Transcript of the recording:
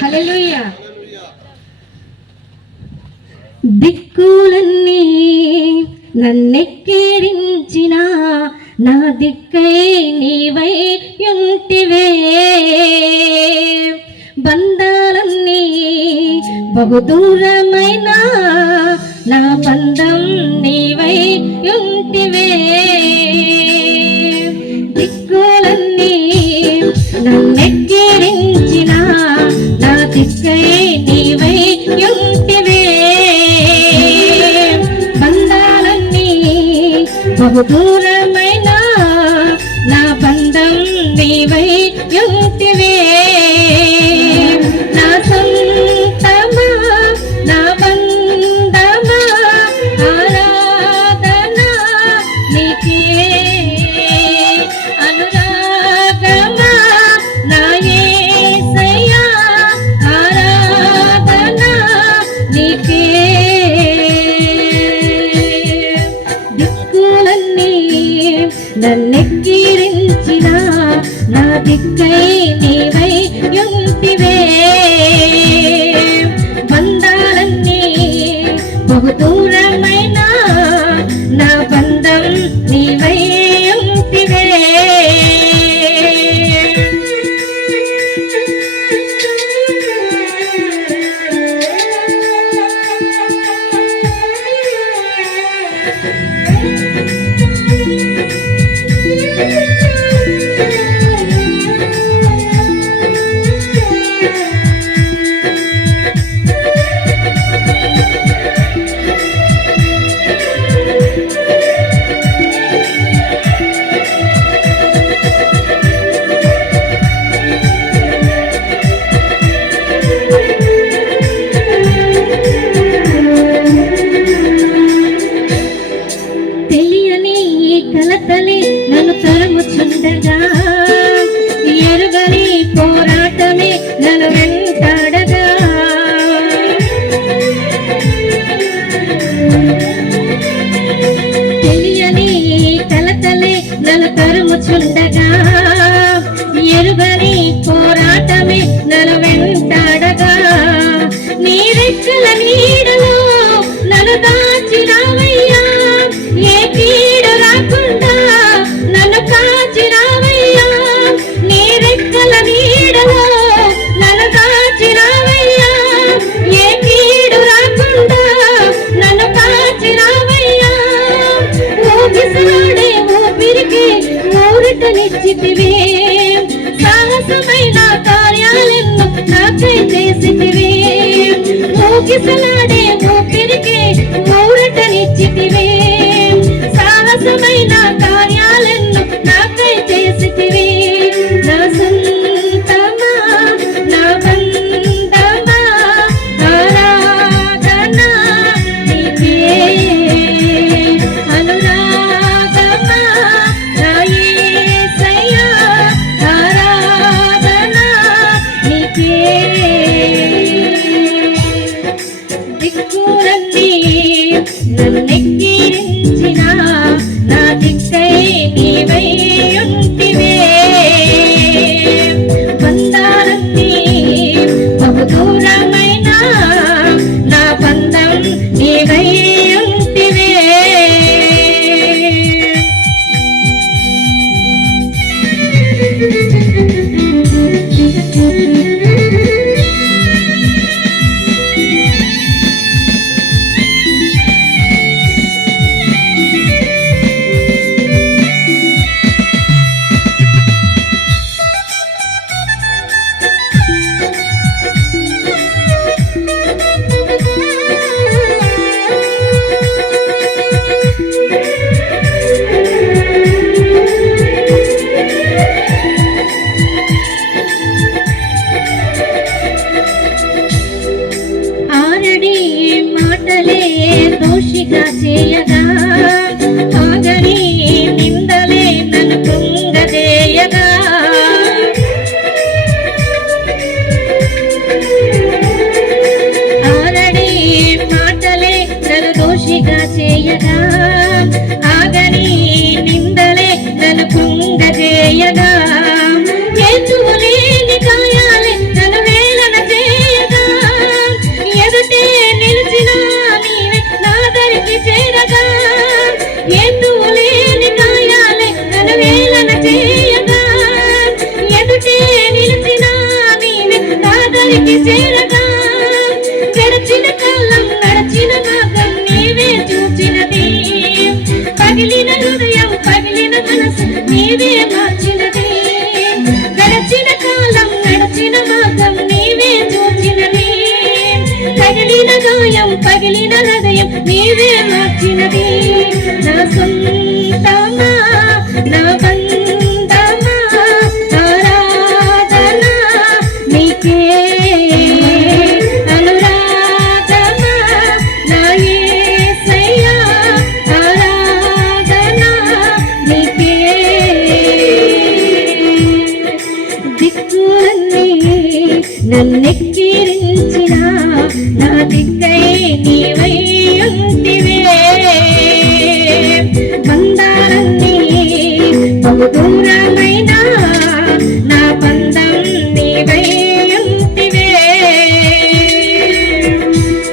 హల్లెలూయా. దిక్కులన్నీ నన్నెక్కిరించిన నా దిక్కై నీవై ఉంటివే, బంధాలన్నీ బహుదూరమైన నా బంధం నీవై ఉంటివే, దిక్కులన్నీ నన్నెక్కిరించిన నా దిక్కై నీవై ఉంటివే, బంధాలన్నీ బహుదూరమైన నా బంధం నీవై ఉంటివే, నా సొంతమా నా బంధమా ఆరాధన నీకే, అనురాగమా నా యేసయ్యా ఆరాధన నీకే, దిక్కులన్నీ నన్నెక్కిరించిన నా దిక్కై నీవై ఉంటివే, బంధాలన్నీ బహుదూరమైన నా బంధం నీవై ఉంటివే. కలతలి నన్ను తరుముచుండగా, ఎరుగని పోరాటమే నన్ను వెంటాడగా, తెలియని కలతలి నన్ను తరుముచుండగా, ఎరుగని పోరాటమే నన్ను వెంటాడగా, నీ రెక్కల నీడలో నన్ను దాచినావయ్యా, ఏ కీడు రాకుండా నన్ను కాచినావయ్యా, నీ రెక్కల నీడలో నన్ను దాచినావయ్యా, ఏ కీడు రాకుండా నన్ను కాచినావయ్యా, ఊగిసలాడే ఊపిరికి ఊరటనిచ్చితివే, సాహసమైన కార్యాలెన్నో నాకై చేసితివే, ఊగిసలాడే ఊపిరికి ఊరటనిచ్చితివే, సాహసమైన కార్యాలెన్నో నాకై చేసితివే, నా సొంతమా నా బంధమా ఆరాధన నీకే, అనురాగమా నా యేసయ్యా ఆరాధన నీకే, దిక్కులన్నీ నన్నెక్కిరించిన నా దిక్కై నీవై ఉంటివే, బంధాలన్నీ బహుదూరమైన నా బంధం నీవై ఉంటివే. దోషిగా చేయగా, ఆగని నిందలే నన్ను కృంగజేయగా, ఆరడి మాటలే నన్ను దోషిగా చేయగా, ఆగని నిందలే నన్ను కృంగజేయగా, హేతువులేని గాయాలే నన్ను వేదన చేయ దగ్గరికి చేరగా గడిచిన కాలం నడిచిన మార్గం నీవే చూచినది పగిలిన హృదయం పగిలిన మనసు నీవే మార్చినది గడిచిన కాలం నడిచిన మార్గం నీవే చూచినది పగిలిన గాయం పగిలిన హృదయం నీవే మార్చినది నా సొంతమా నా బంధమా ఆరాధన నీకే అనురాగమా నా యేసయ్యా ఆరాధన నీకే దిక్కులన్నీ నన్నెక్కిరించిన నా దిక్కై నీవై ఉంటివే బంధాలన్నీ పలుకున్న